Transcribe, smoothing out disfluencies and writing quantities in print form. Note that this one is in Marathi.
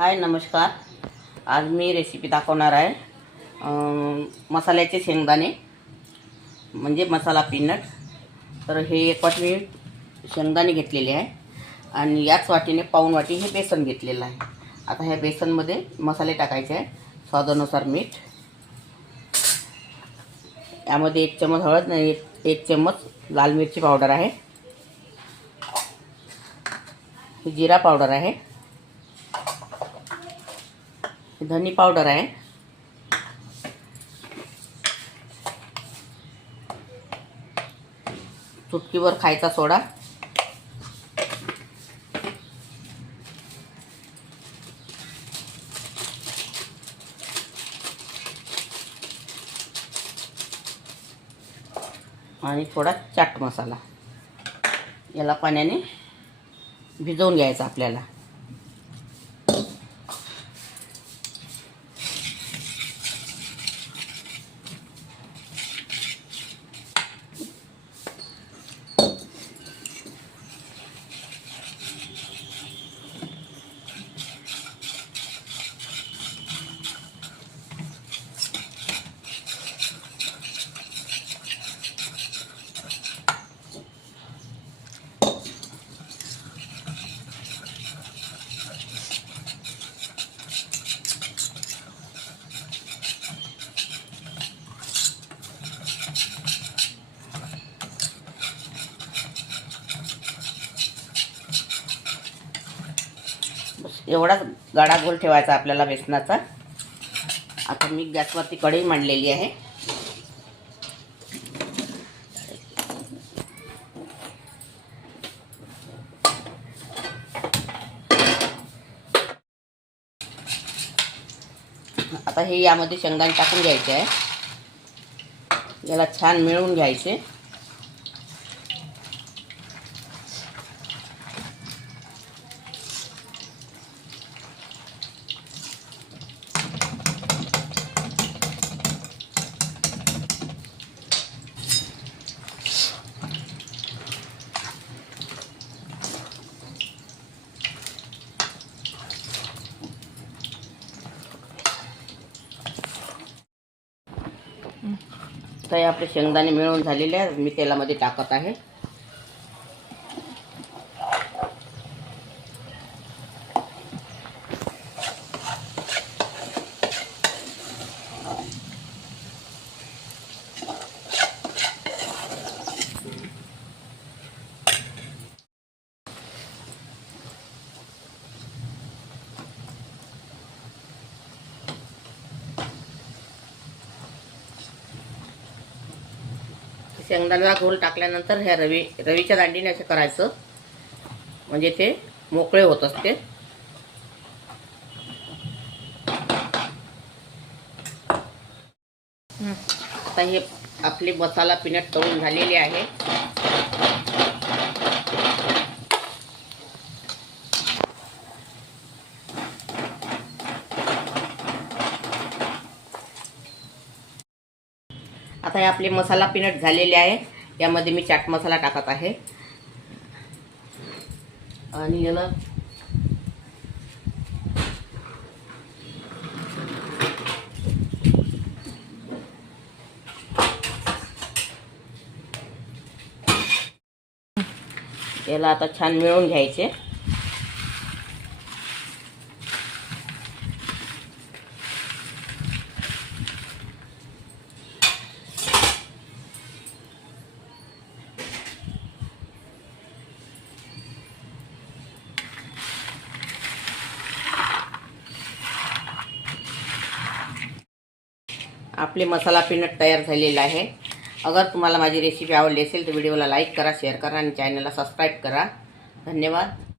हाय नमस्कार। आज मी रेसिपी दाखवणार आहे मसाल्याचे शेंगदाणे म्हणजे मसाला पीनट। तर हे एक वाटी मी शेंगदाणे घेतलेले आहे आणि याच वाटीने पाऊण वाटी हे बेसन घेतलेलं आहे। आता ह्या बेसनमध्ये मसाले टाकायचे आहे, स्वादानुसार मीठ, यामध्ये 1 चमच हळद आणि 1 चमच लाल मिरची पावडर आहे, जिरा पावडर आहे, धनी पावडर आहे, चुटकीभर खायचा सोडा, आणि थोडा चाट मसाला। याला पाण्याने भिजवून घ्यायचं आपल्याला। एवढाच गाढा गोल ठेवायचा आपल्याला बेसनाचा। आता मी गॅसवरती कढई मांडलेली आहे। आता हे यामध्ये शेंगदाणे टाकून घ्यायचे आहे, याला छान मिळवून घ्यायचे। तर आपले शेंगदाणे मिळून झालेले आहेत, मी तेलामध्ये टाकत आहे। शेंगदाण्याला घोल टाकल्यानंतर ह्या रवीच्या दांडीने असं करायचं, म्हणजे ते मोकळे होत असते। आता हे आपले मसाला पीनट तळून झालेले आहे। आता हे आपले मसाला पीनट झालेले आहे, यामध्ये मी चाट मसाला टाकत आहे आणि याला आता छान मिळवून घ्यायचे। आपले मसाला पीनट तयार झालेला आहे। अगर तुम्हाला माझी रेसिपी आवडली असेल तर व्हिडिओला लाईक करा, शेअर करा आणि चॅनलला सबस्क्राईब करा। धन्यवाद।